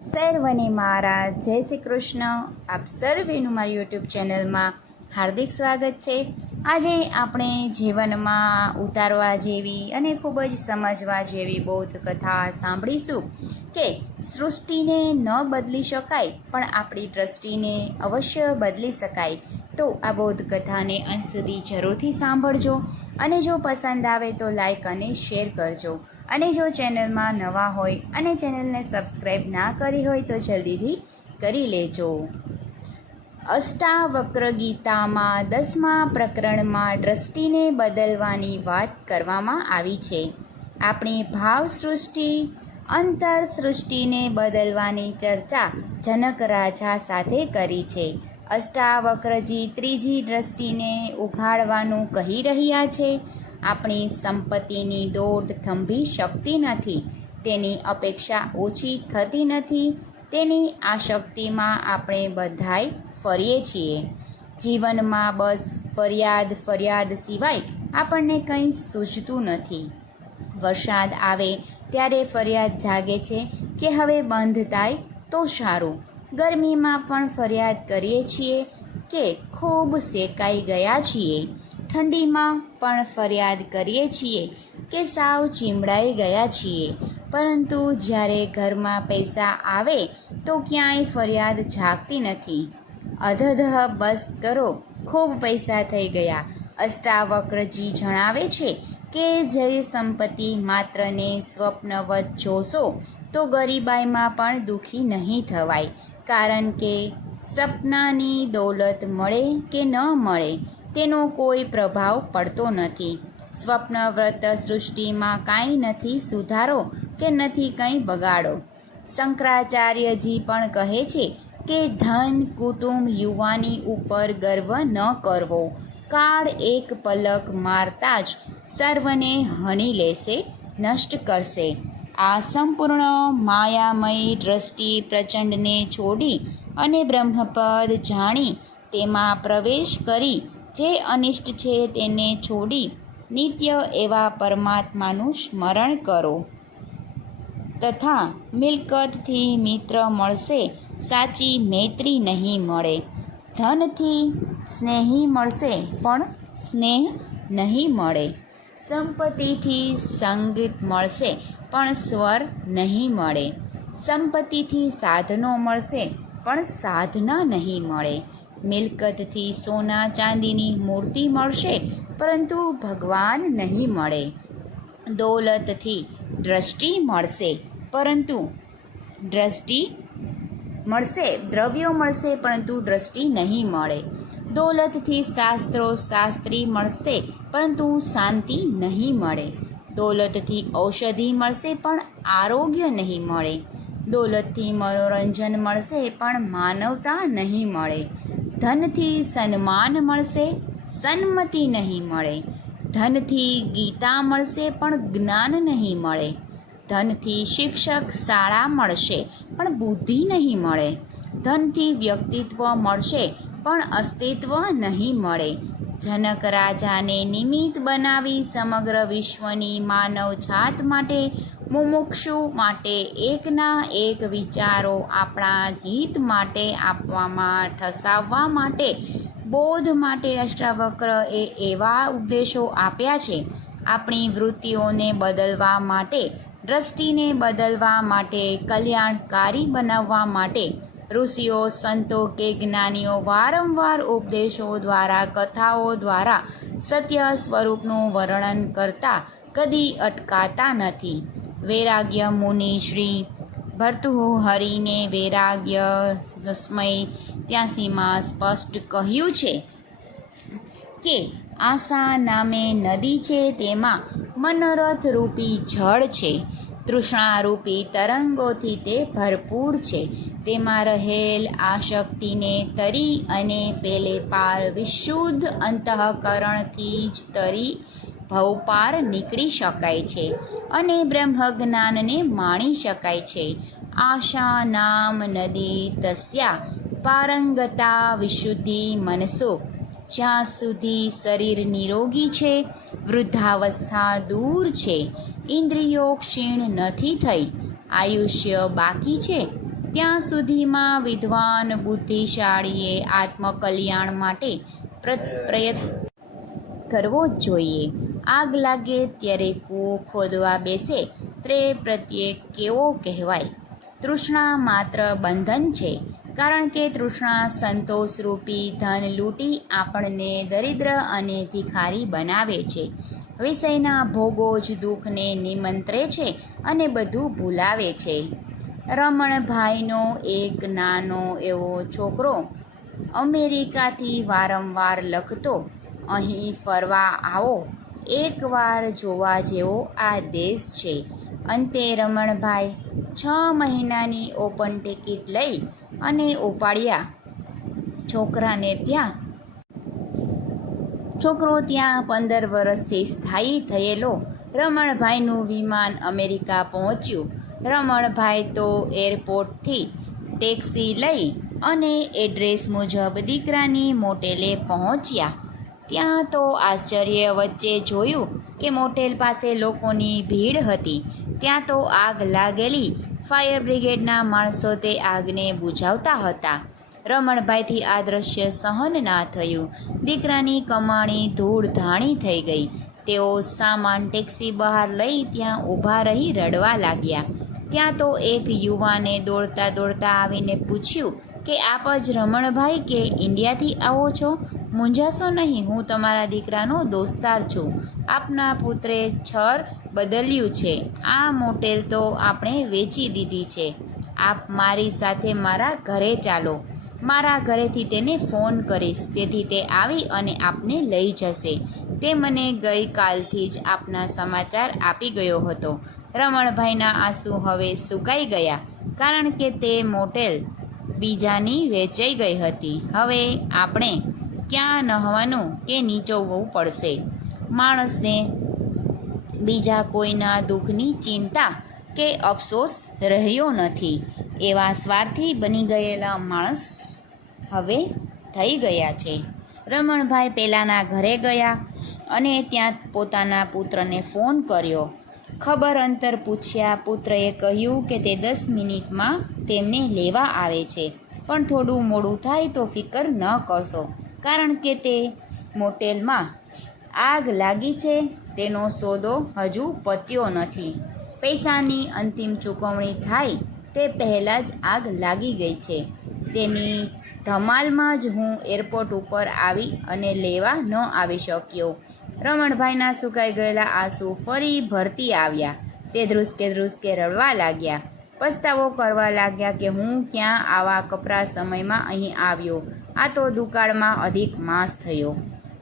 સર્વને મારા જય શ્રી કૃષ્ણ. આપ સર્વેનું મારી યુટ્યુબ ચેનલમાં હાર્દિક સ્વાગત છે. આજે આપણે જીવનમાં ઉતારવા જેવી અને ખૂબ જ સમજવા જેવી બૌદ્ધ કથા સાંભળીશું કે સૃષ્ટિને ન બદલી શકાય પણ આપણી દ્રષ્ટિને અવશ્ય બદલી શકાય. તો આ બૌદ્ધ કથાને અંત સુધી જરૂરથી સાંભળજો અને જો પસંદ આવે તો લાઈક અને શેર કરજો. અને જો ચેનલમાં નવા હોય અને ચેનલને સબસ્ક્રાઈબ ના કરી હોય તો જલ્દીથી કરી લેજો. અષ્ટાવક્ર ગીતામાં 10મા પ્રકરણમાં દ્રષ્ટિને બદલવાની વાત કરવામાં આવી છે. આપણી ભાવ સૃષ્ટિ અંતર સૃષ્ટિને બદલવાની ચર્ચા જનક રાજા સાથે કરી છે. અષ્ટાવક્રજી ત્રીજી દ્રષ્ટિને ઉઘાડવાનું કહી રહ્યા છે. આપણી સંપત્તિની દોટ થંભી શકતી નથી, તેની અપેક્ષા ઓછી થતી નથી, તેની આસક્તિમાં આપણે બધાય ફરીએ છીએ. જીવનમાં બસ ફરિયાદ સિવાય આપણને કંઈ સૂઝતું નથી. વરસાદ આવે ત્યારે ફરિયાદ જાગે છે કે હવે બંધ થાય તો સારું. ગરમીમાં પણ ફરિયાદ કરીએ છીએ કે ખૂબ શેકાઈ ગયા છીએ. ઠંડીમાં પણ ફરિયાદ કરીએ છીએ કે સાવ ચીમડાઈ ગયા છીએ. પરંતુ જ્યારે ઘરમાં પૈસા આવે તો ક્યાંય ફરિયાદ જાગતી નથી. અધધ બસ કરો, ખૂબ પૈસા થઈ ગયા. અષ્ટાવક્રજી જણાવે છે કે જે સંપત્તિ માત્રને સ્વપ્નવત જોશો તો ગરીબાઈમાં પણ દુઃખી નહીં થવાય. કારણ કે સપનાની દોલત મળે કે ન મળે તેનો કોઈ પ્રભાવ પડતો નથી. સ્વપ્નવ્રત સૃષ્ટિમાં કાંઈ નથી સુધારો કે નથી કંઈ બગાડો. શંકરાચાર્યજી પણ કહે છે કે ધન, કુટુંબ, યુવાની ઉપર ગર્વ ન કરવો. કાળ એક પલક મારતા જ સર્વને હણી લેશે, નષ્ટ કરશે. આ સંપૂર્ણ માયામય દ્રષ્ટિ પ્રચંડને છોડી અને બ્રહ્મપદ જાણી તેમાં પ્રવેશ કરી જે અનિષ્ટ છે તેને છોડી નિત્ય એવા પરમાત્માનું સ્મરણ કરો. તથા મિલકતથી મિત્ર મળશે, સાચી મૈત્રી નહીં મળે. ધનથી સ્નેહી મળશે પણ સ્નેહ નહીં મળે. સંપત્તિથી સંગીત મળશે પણ સ્વર નહીં મળે. સંપત્તિથી સાધનો મળશે પણ સાધના નહીં મળે. મિલકતથી સોના ચાંદીની મૂર્તિ મળશે પરંતુ ભગવાન નહીં મળે. દોલતથી દ્રષ્ટિ મળશે પરંતુ દ્રવ્યો મળશે પરંતુ દ્રષ્ટિ નહીં મળે. દોલતથી શાસ્ત્રી મળશે પરંતુ શાંતિ નહીં મળે. દોલતથી ઔષધિ મળશે પણ આરોગ્ય નહીં મળે. દોલતથી મનોરંજન મળશે પણ માનવતા નહીં મળે. ધનથી સન્માન મળશે, સન્મતિ નહીં મળે. ધનથી ગીતા મળશે પણ જ્ઞાન નહીં મળે. ધનથી શિક્ષક શાળા મળશે પણ બુદ્ધિ નહીં મળે. ધનથી વ્યક્તિત્વ મળશે પણ અસ્તિત્વ નહીં મળે. જનક રાજાને નિમિત્ત બનાવી સમગ્ર વિશ્વની માનવ જાત માટે, મુમુક્ષુ માટે એકના એક વિચારો આપણા હિત માટે આપવામાં ઠસાવવા માટે, બોધ માટે અષ્ટાવક્ર એ એવા ઉપદેશો આપ્યા છે. આપણી વૃત્તિઓને બદલવા માટે, દ્રષ્ટિને બદલવા માટે, કલ્યાણકારી બનાવવા માટે ઋષિઓ, સંતો કે જ્ઞાનીઓ વારંવાર ઉપદેશો દ્વારા, કથાઓ દ્વારા સત્ય સ્વરૂપનું વર્ણન કરતા કદી અટકાતા નથી. વૈરાગ્ય મુનિ શ્રી ભર્તૃહરિને વૈરાગ્ય સ્મય 83માં સ્પષ્ટ કહ્યું છે કે આશા નામે નદી છે, તેમાં મનોરથ રૂપી જળ છે. તૃષ્ણારૂપી તરંગોથી તે ભરપૂર છે. તેમાં રહેલ આશક્તિને તરી અને પેલે પાર વિશુદ્ધ અંતઃકરણથી જ તરી ભવપાર નીકળી શકાય છે અને બ્રહ્મજ્ઞાનને માણી શકાય છે. આશા નામ નદી તસ્યા પારંગતા વિશુદ્ધિ મનસો. જ્યાં સુધી શરીર નિરોગી છે, વૃદ્ધાવસ્થા દૂર છે, ઇન્દ્રિયો ક્ષીણ નથી થઈ, આયુષ્ય બાકી છે, ત્યાં સુધીમાં વિદ્વાન બુદ્ધિશાળીએ આત્મકલ્યાણ માટે પ્રયત્ન કરવો જ જોઈએ. આગ લાગે ત્યારે કૂવો ખોદવા બેસે તે પ્રત્યે કેવો કહેવાય? તૃષ્ણા માત્ર બંધન છે, કારણ કે તૃષ્ણા સંતોષરૂપી ધન લૂંટી આપણને દરિદ્ર અને ભિખારી બનાવે છે. વિષયના ભોગો જ દુઃખને નિમંત્રે છે અને બધું ભૂલાવે છે. રમણભાઈનો એક નાનો એવો છોકરો અમેરિકાથી વારંવાર લખતો, અહીં ફરવા આવો, એકવાર જોવા જેવો આ દેશ છે. અંતે રમણભાઈ 6 મહિનાની ઓપન ટિકિટ લઈ અને ઉપાડ્યા. છોકરો ત્યાં 15 વર્ષથી સ્થાયી થયેલો. રમણભાઈનું વિમાન અમેરિકા પહોંચ્યું. રમણભાઈ તો એરપોર્ટથી ટેક્સી લઈ અને એડ્રેસ મુજબ દીકરાની મોટેલે પહોંચ્યા. ત્યાં તો આશ્ચર્ય વચ્ચે જોયું કે મોટેલ પાસે લોકોની ભીડ હતી. ત્યાં તો આગ લાગેલી. ફાયર બ્રિગેડના માણસો તે આગને બુઝાવતા હતા. રમણભાઈથી આ દ્રશ્ય સહન ના થયું. દીકરાની કમાણી ધૂળધાણી થઈ ગઈ. તેઓ સામાન ટેક્સી બહાર લઈ ત્યાં ઊભા રહી રડવા લાગ્યા. ત્યાં તો એક યુવાને દોડતા દોડતા આવીને પૂછ્યું કે આપ જ રમણભાઈ કે ઇન્ડિયાથી આવો છો? મૂંઝાશો નહીં, હું તમારા દીકરાનો દોસ્તાર છું. આપના પુત્રે છર બદલ્યું છે. આ મોટેલ તો આપણે વેચી દીધી છે. આપ મારી સાથે મારા ઘરે ચાલો. મારા ઘરેથી તેને ફોન કરીશ, તેથી તે આવી અને આપને લઈ જશે. તે મને ગઈકાલથી જ આપના સમાચાર આપી ગયો હતો. રમણભાઈના આંસુ હવે સુકાઈ ગયા, કારણ કે તે મોટેલ બીજાની વેચાઈ ગઈ હતી. હવે આપણે ક્યાં નહાવાનું કે નીચોવવું પડશે. માણસને બીજા કોઈના દુઃખની ચિંતા કે અફસોસ રહ્યો નથી. એવા સ્વાર્થી બની ગયેલા માણસ હવે થઈ ગયા છે. રમણભાઈ પેલાના ઘરે ગયા અને ત્યાં પોતાના પુત્રને ફોન કર્યો. ખબર અંતર પૂછ્યા. પુત્રએ કહ્યું કે તે 10 મિનિટમાં તેમને લેવા આવે છે, પણ થોડું મોડું થાય તો ફિકર ન કરશો, કારણ કે તે મોટેલમાં આગ લાગી છે. તેનો સોદો હજુ પત્યો નથી. પૈસાની અંતિમ ચૂકવણી થાય તે પહેલાં જ આગ લાગી ગઈ છે. તેની ધમાલમાં જ હું એરપોર્ટ ઉપર આવી અને લેવા ન આવી શક્યો. રમણભાઈના સુકાઈ ગયેલા આંસુ ફરી ભરતી આવ્યા. તે ધ્રુસકે રડવા લાગ્યા. પસ્તાવો કરવા લાગ્યા કે હું ક્યાં આવા કપરા સમયમાં અહીં આવ્યો. આ તો દુકાળમાં અધિક માસ થયો.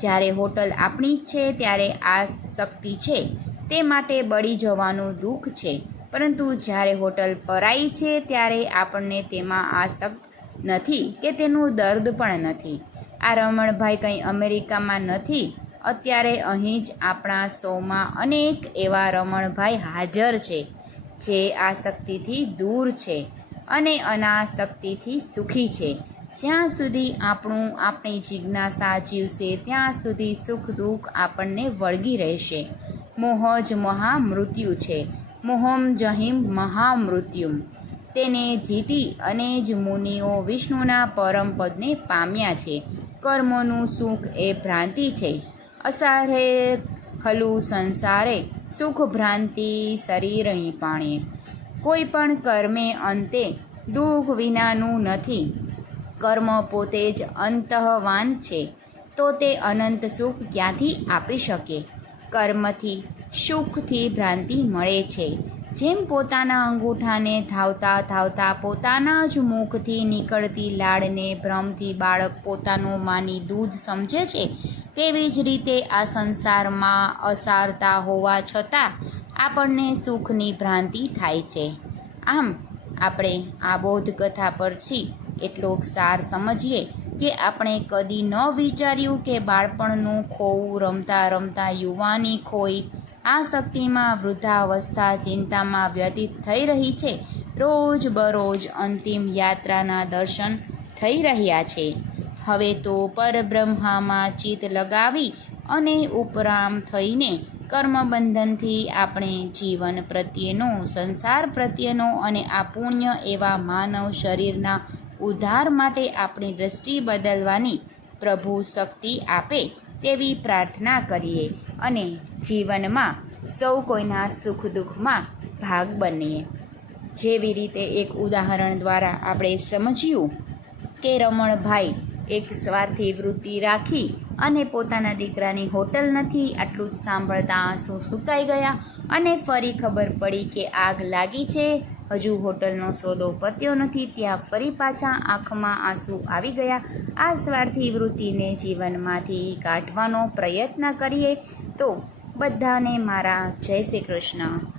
જ્યારે હોટલ આપણી જ છે ત્યારે આ શક્તિ છે, તે માટે બળી જવાનું દુઃખ છે, પરંતુ જ્યારે હોટલ પરાઈ છે ત્યારે આપણને તેમાં આસક્ત નથી કે તેનું દર્દ પણ નથી. આ રમણભાઈ કંઈ અમેરિકામાં નથી. અત્યારે અહીં જ આપણા શોમાં અનેક એવા રમણભાઈ હાજર છે જે આસક્તિથી દૂર છે અને અનાસક્તિથી સુખી છે. જ્યાં સુધી આપણી જિજ્ઞાસા જીવશે ત્યાં સુધી સુખ દુઃખ આપણને વળગી રહેશે. મોહ જ મહામૃત્યુ છે. મોહમ જહિમ મહામૃત્યુમ. તેને જીતી અને જ મુનિઓ વિષ્ણુના પરમ પદને પામ્યા છે. કર્મોનું સુખ એ ભ્રાંતિ છે. અસારે ખલુ સંસારે સુખ ભ્રાંતિ શરીરહી પાણે. કોઈ પણ કર્મે અંતે દુઃખ વિનાનું નથી. કર્મ પોતે જ અંતઃવાન છે, તો તે અનંત સુખ ક્યાંથી આપી શકે? કર્મથી સુખથી ભ્રાંતિ મળે છે. જેમ પોતાના અંગૂઠાને ધાવતા ધાવતા પોતાના જ મુખથી નીકળતી લાળને ભ્રમથી બાળક પોતાનું માની દૂધ સમજે છે, તેવી જ રીતે આ સંસારમાં અસારતા હોવા છતાં આપણને સુખની ભ્રાંતિ થાય છે. આમ આપણે આ બોધકથા પરથી એટલો સાર સમજીએ કે આપણે કદી ન વિચાર્યું કે બાળપણનું ખોવું રમતા રમતા યુવાની ખોઈ આસક્તિમાં વૃદ્ધાવસ્થા ચિંતામાં વ્યતીત થઈ રહી છે. રોજ બરોજ અંતિમ યાત્રાના દર્શન થઈ રહ્યા છે. હવે તો પરબ્રહ્મામાં ચિત્ત લગાવી અને ઉપરામ થઈને કર્મબંધનથી આપણે જીવન પ્રત્યેનો, સંસાર પ્રત્યેનો અને આ પુણ્ય એવા માનવ શરીરના ઉદ્ધાર માટે આપણી દૃષ્ટિ બદલવાની પ્રભુ શક્તિ આપે તેવી પ્રાર્થના કરીએ અને જીવનમાં સૌ કોઈના સુખ દુઃખમાં ભાગ બનીએ. જેવી રીતે એક ઉદાહરણ દ્વારા આપણે સમજ્યું કે રમણભાઈ એક સ્વાર્થી વૃત્તિ રાખી અને પોતાના દીકરાની હોટલ નથી, આટલું જ સાંભળતા આંસુ સુકાઈ ગયા અને ફરી ખબર પડી કે આગ લાગી છે, હજુ હોટલનો સોદો પત્યો નથી, ત્યાં ફરી પાછા આંખમાં આંસુ આવી ગયા. આ સ્વાર્થી વૃત્તિને જીવનમાંથી કાઢવાનો પ્રયત્ન કરીએ તો બધાને મારા જય શ્રી કૃષ્ણ.